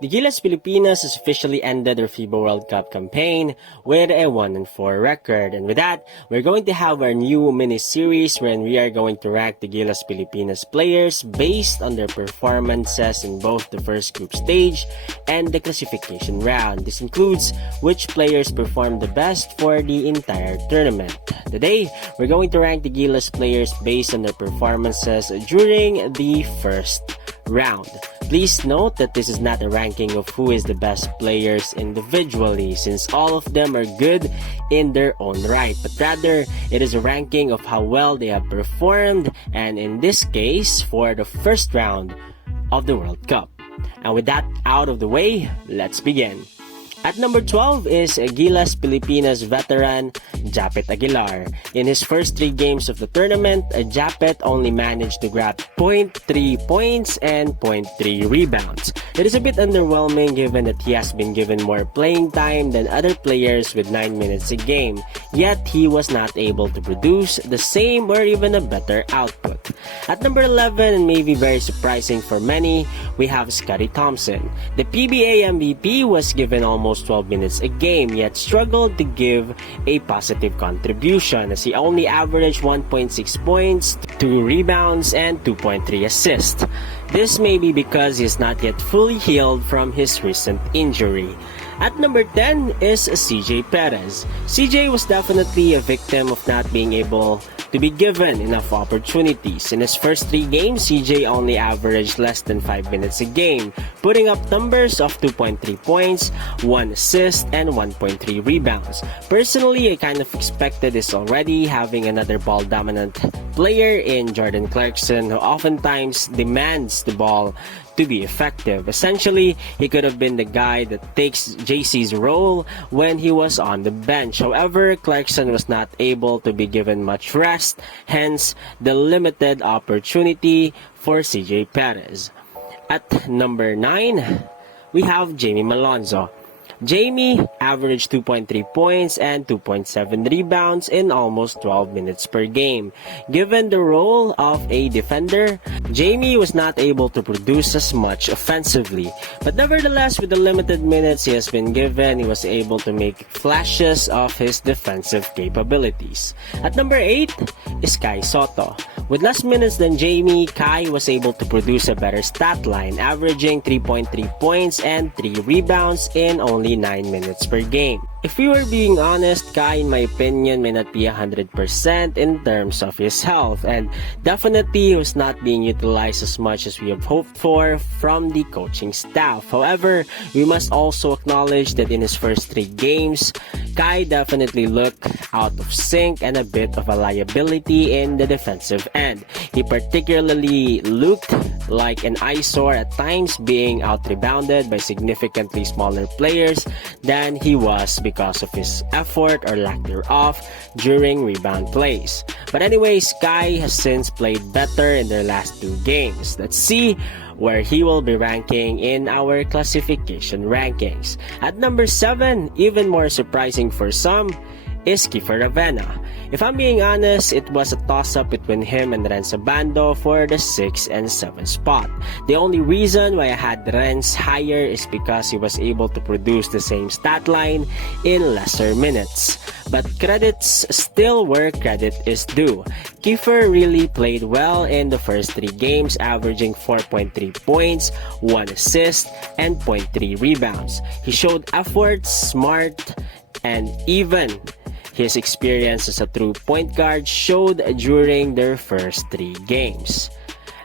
The Gilas Pilipinas has officially ended their FIBA World Cup campaign with a 1-4 record. And with that, we're going to have our new mini-series wherein we are going to rank the Gilas Pilipinas players based on their performances in both the first group stage and the classification round. This includes which players performed the best for the entire tournament. Today, we're going to rank the Gilas players based on their performances during the first round. Please note that this is not a ranking of who is the best players individually, since all of them are good in their own right, but rather it is a ranking of how well they have performed, and in this case for the first round of the World Cup. And with that out of the way, let's begin. At number 12 is Gilas Pilipinas veteran Japet Aguilar. In his first 3 games of the tournament, Japet only managed to grab 0.3 points and 0.3 rebounds. It is a bit underwhelming given that he has been given more playing time than other players with 9 minutes a game, yet he was not able to produce the same or even a better output. At number 11, and maybe very surprising for many, we have Scotty Thompson. The PBA MVP was given almost 12 minutes a game, yet struggled to give a positive contribution as he only averaged 1.6 points, 2 rebounds, and 2.3 assists. This may be because he is not yet fully healed from his recent injury. At number 10 is CJ Perez. CJ was definitely a victim of not being able to be given enough opportunities. In his first 3 games, CJ only averaged less than 5 minutes a game, putting up numbers of 2.3 points, 1 assist, and 1.3 rebounds. Personally, I kind of expected this already, having another ball-dominant player in Jordan Clarkson who oftentimes demands the ball to be effective. Essentially, he could have been the guy that takes JC's role when he was on the bench. However, Clarkson was not able to be given much rest, hence the limited opportunity for CJ Perez. At number 9, we have Jamie Malonzo. Jamie averaged 2.3 points and 2.7 rebounds in almost 12 minutes per game. Given the role of a defender, Jamie was not able to produce as much offensively. But nevertheless, with the limited minutes he has been given, he was able to make flashes of his defensive capabilities. At number 8 is Kai Soto. With less minutes than Jamie, Kai was able to produce a better stat line, averaging 3.3 points and 3 rebounds in only 9 minutes per game. If we were being honest, Kai, in my opinion, may not be 100% in terms of his health, and definitely he was not being utilized as much as we have hoped for from the coaching staff. However, we must also acknowledge that in his first 3 games, Kai definitely looked out of sync and a bit of a liability in the defensive end. He particularly looked like an eyesore at times, being out-rebounded by significantly smaller players than he was because of his effort or lack thereof during rebound plays. But anyways, Kai has since played better in their last 2 games. Let's see where he will be ranking in our classification rankings. At number 7, even more surprising for some, is Kiefer Ravena. If I'm being honest, it was a toss-up between him and Renz Abando for the 6 and 7 spot. The only reason why I had Renz higher is because he was able to produce the same stat line in lesser minutes. But credits still where credit is due. Kiefer really played well in the first 3 games, averaging 4.3 points, 1 assist, and 0.3 rebounds. He showed effort, smart, and even his experience as a true point guard showed during their first 3 games.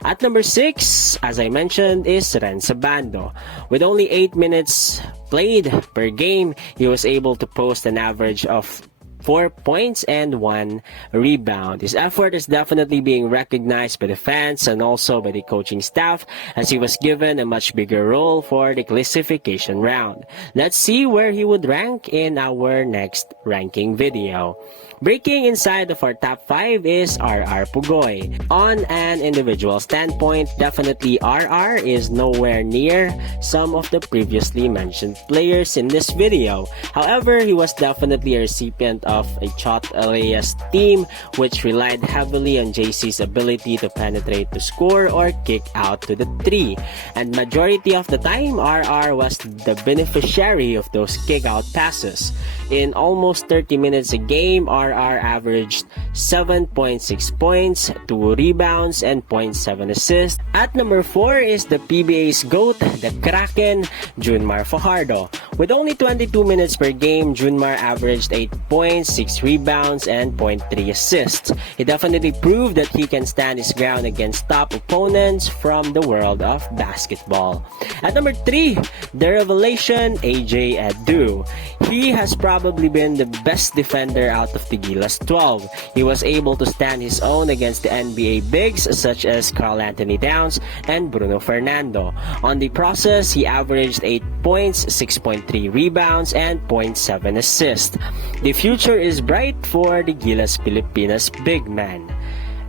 At number 6, as I mentioned, is Renz Abando. With only 8 minutes played per game, he was able to post an average of 4 points and 1 rebound. His effort is definitely being recognized by the fans and also by the coaching staff, as he was given a much bigger role for the classification round. Let's see where he would rank in our next ranking video. Breaking inside of our top 5 is RR Pugoy. On an individual standpoint, definitely RR is nowhere near some of the previously mentioned players in this video. However, he was definitely a recipient of a Chot Elias team which relied heavily on JC's ability to penetrate to score or kick out to the 3. And majority of the time, RR was the beneficiary of those kick out passes. In almost 30 minutes a game, RR averaged 7.6 points, 2 rebounds, and 0.7 assists. At number 4 is the PBA's GOAT, the Kraken, Junmar Fajardo. With only 22 minutes per game, Junmar averaged 8 points, 6 rebounds, and 0.3 assists. He definitely proved that he can stand his ground against top opponents from the world of basketball. At number 3, the revelation, AJ Edu. He has probably been the best defender out of the Gilas 12. He was able to stand his own against the NBA bigs such as Karl Anthony Towns and Bruno Fernando. On the process, he averaged 8 points, 6.3 rebounds, and 0.7 assists. The future is bright for the Gilas Pilipinas big man.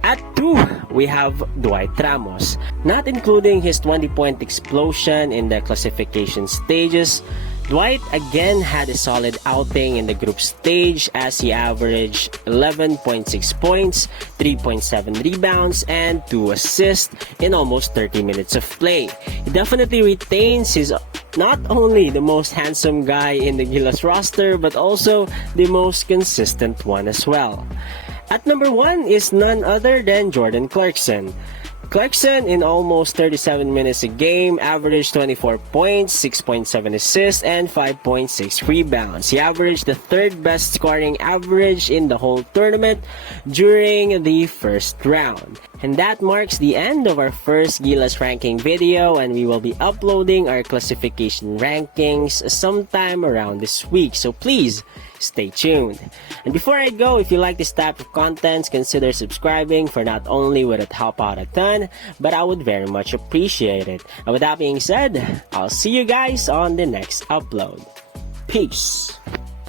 At 2, we have Dwight Ramos. Not including his 20-point explosion in the classification stages, Dwight again had a solid outing in the group stage as he averaged 11.6 points, 3.7 rebounds, and 2 assists in almost 30 minutes of play. He definitely retains his not only the most handsome guy in the Gilas roster but also the most consistent one as well. At number 1 is none other than Jordan Clarkson. Clarkson, in almost 37 minutes a game, averaged 24 points, 6.7 assists, and 5.6 rebounds. He averaged the 3rd best scoring average in the whole tournament during the first round. And that marks the end of our first Gilas ranking video, and we will be uploading our classification rankings sometime around this week. So please, stay tuned. And before I go, if you like this type of contents, consider subscribing, for not only would it help out a ton, but I would very much appreciate it. And with that being said, I'll see you guys on the next upload. Peace!